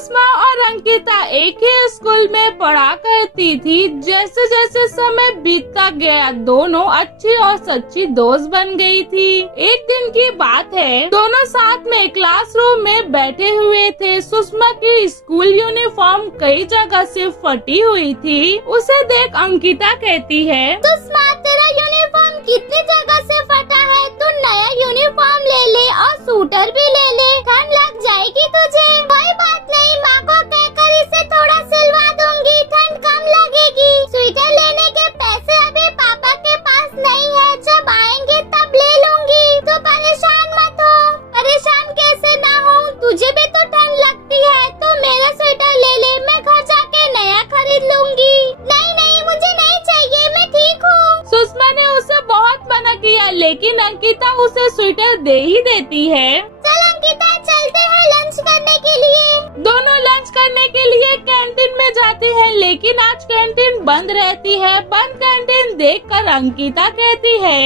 सुषमा और अंकिता एक ही स्कूल में पढ़ा करती थी। जैसे जैसे समय बीतता गया दोनों अच्छी और सच्ची दोस्त बन गई थी। एक दिन की बात है, दोनों साथ में क्लासरूम में बैठे हुए थे। सुषमा की स्कूल यूनिफॉर्म कई जगह से फटी हुई थी। उसे देख अंकिता कहती है, सुषमा तेरा यूनिफॉर्म कितनी जगह से फटा है, तू नया यूनिफॉर्म ले ले और सूटर भी ले ले, ठंड लग जाएगी तुझे। कोई बात नहीं, माँ को कहकर इसे थोड़ा सिलवा दूंगी, ठंड कम लगेगी। स्वेटर लेने के पैसे अभी पापा के पास नहीं है, जब आएंगे तब ले लूंगी। तो परेशान मत हो। परेशान कैसे ना हो, तुझे भी तो ठंड लगती है, तो मेरा स्वेटर ले ले, मैं घर जाके नया खरीद लूंगी। नहीं नहीं, मुझे नहीं चाहिए, मैं ठीक हूँ। सुषमा ने उसे बहुत मना किया, लेकिन अंकिता उसे स्वेटर दे ही देती है। चल अंकिता, चलते हैं लंच करने के लिए। दोनों लंच करने के लिए कैंटीन में जाते हैं, लेकिन आज कैंटीन बंद रहती है। बंद कैंटीन देखकर अंकिता कहती है,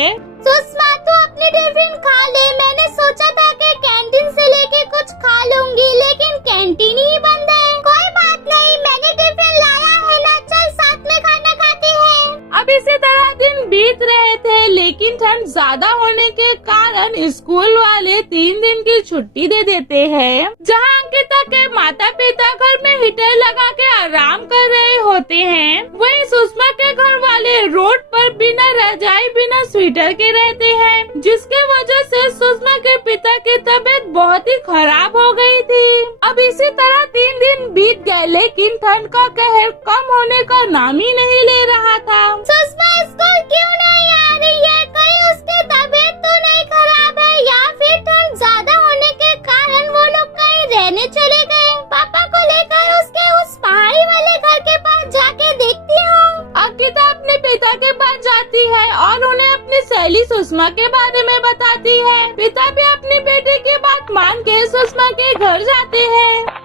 सुषमा तू अपनी टिफिन खा ले। मैंने सोचा था कि कैंटीन से लेके कुछ खा लूंगी, लेकिन कैंटीन ही बंद है। कोई बात नहीं, मैंने टिफिन लाया है ना, चल साथ में खाना खाते हैं। अब इसी तरह दिन बीत रहे थे, लेकिन ठंड ज्यादा होने के कारण स्कूल वाले 3 दिन की छुट्टी दे देते हैं। जहां अंकिता के माता पिता घर में हीटर लगा के आराम कर रहे होते हैं, वहीं सुषमा के घर वाले रोड पर बिना रजाई बिना स्वेटर के रहते हैं, जिसके वजह से सुषमा के पिता की तबीयत बहुत ही खराब हो गई थी। अब इसी तरह 3 दिन बीत गए, लेकिन ठंड का कहर कम होने का नाम ही नहीं ले रहा था। सुषमा स्कूल क्यों नहीं आ रही है? कहीं उसकी तबीयत तो नहीं खराब है, या फिर ठंड ज्यादा होने के कारण वो लोग कहीं रहने चले गए। पापा को लेकर उसके उस पहाड़ी वाले घर के पास जाके देखती हूँ। अंकिता अपने पिता के पास जाती है और उन्हें अपनी सहेली सुषमा के बारे में बताती है। पिता भी अपनी बेटी की बात मान के सुषमा के घर जाते हैं।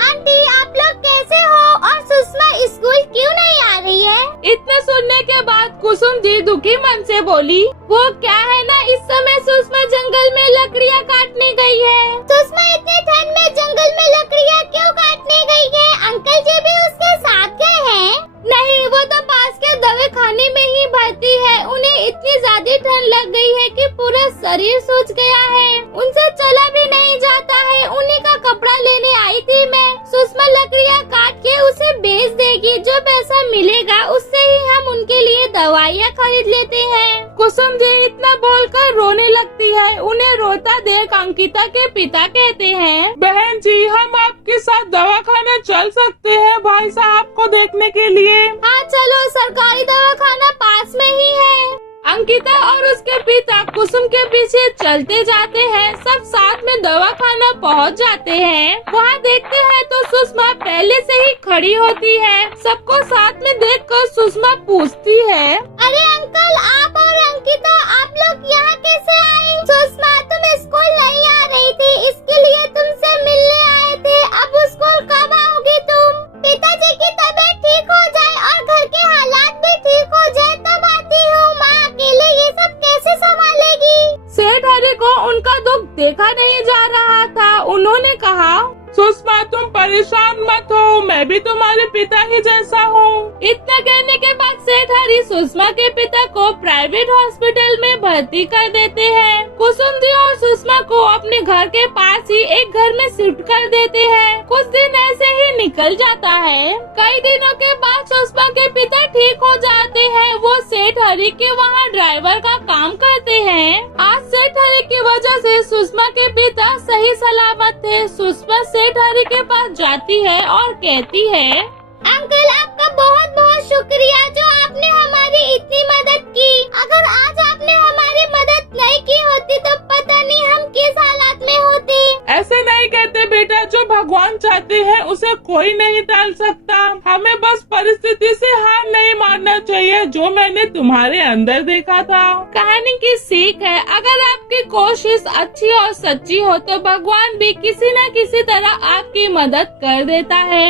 आंटी आप लोग कैसे हो, और सुषमा स्कूल क्यों नहीं आ रही है? इतने सुनने के बाद कुसुम जी दुखी मन से बोली, वो क्या है ना, इस समय सुषमा जंगल में लकड़ियाँ काटने गई है। सुषमा इतनी ठंड में जंगल में लकड़ियाँ क्यों काटने गई है? अंकल जी भी उसके साथ गए हैं? नहीं, वो तो पास के दवा खाने में ही भर्ती है। उन्हें इतनी ज्यादा ठंड लग गई है कि पूरा शरीर सूज गया है, उनसे चला भी नहीं जाता है। उन्हीं का कपड़ा लेने आई थी मैं। सुषमा लकड़ियाँ काट के उसे बेच देगी, जो पैसा मिलेगा उससे ही हम उनके लिए दवाइयाँ खरीद लेते हैं। कुसुम जी इतना बोलकर रोने लगती है। उन्हें रोता देख अंकिता के पिता कहते हैं, बहन जी हम आपके साथ दवाखाना चल सकते हैं भाई साहब को देखने के लिए। हाँ चलो, सरकारी दवाखाना पास में ही है। अंकिता और उसके पिता कुसुम के पीछे चलते जाते हैं। सब साथ में दवाखाना पहुंच जाते हैं। वहां देखते हैं तो सुषमा पहले से ही खड़ी होती है। सबको साथ में देखकर सुषमा पूछती है, अरे अंकल, आप और अंकिता आप लोग यहाँ कैसे आए? सुषमा तुम स्कूल नहीं आ रही थी, इसके लिए तुमसे मिलने आए थे। अब स्कूल कब आओगी तुम? पिताजी की तबीयत ठीक हो जाए और घर के हालात भी ठीक हो जाए तब आती हूँ। माँ अकेले ये सब कैसे संभालेगी? सेठ हरि को उनका दुख देखा नहीं जा रहा था। उन्होंने कहा, सुषमा तुम परेशान मत हो, मैं भी तुम्हारे पिता ही जैसा हूँ। इतना कहने के बाद सेठ हरि सुषमा के पिता को प्राइवेट हॉस्पिटल में भर्ती कर देते हैं। कुसुम जी और सुषमा को अपने घर के पास ही एक घर में शिफ्ट कर देते हैं। कुछ दिन ऐसे ही निकल जाता है। कई दिनों के बाद सुषमा के पिता ठीक हो जाते हैं। वो सेठ हरि के वहाँ ड्राइवर का काम करते हैं। आज सेठ हरि की वजह से सुषमा के पिता सही सलामत थे। सुषमा सेठ हरि के पास जाती है और कहती है, अंकल आपका बहुत बहुत शुक्रिया जो आपने हमारी इतनी मदद की। अगर आज आपने हमारी मदद नहीं की होती तो पता नहीं हम किस हालात में होते। ऐसे नहीं कहते बेटा, जो भगवान चाहते हैं उसे कोई नहीं टाल सकता। हमें बस परिस्थिति से हार नहीं मानना चाहिए, जो मैंने तुम्हारे अंदर देखा था। कहानी की सीख है, अगर आपकी कोशिश अच्छी और सच्ची हो तो भगवान भी किसी न किसी तरह आपकी मदद कर देता है।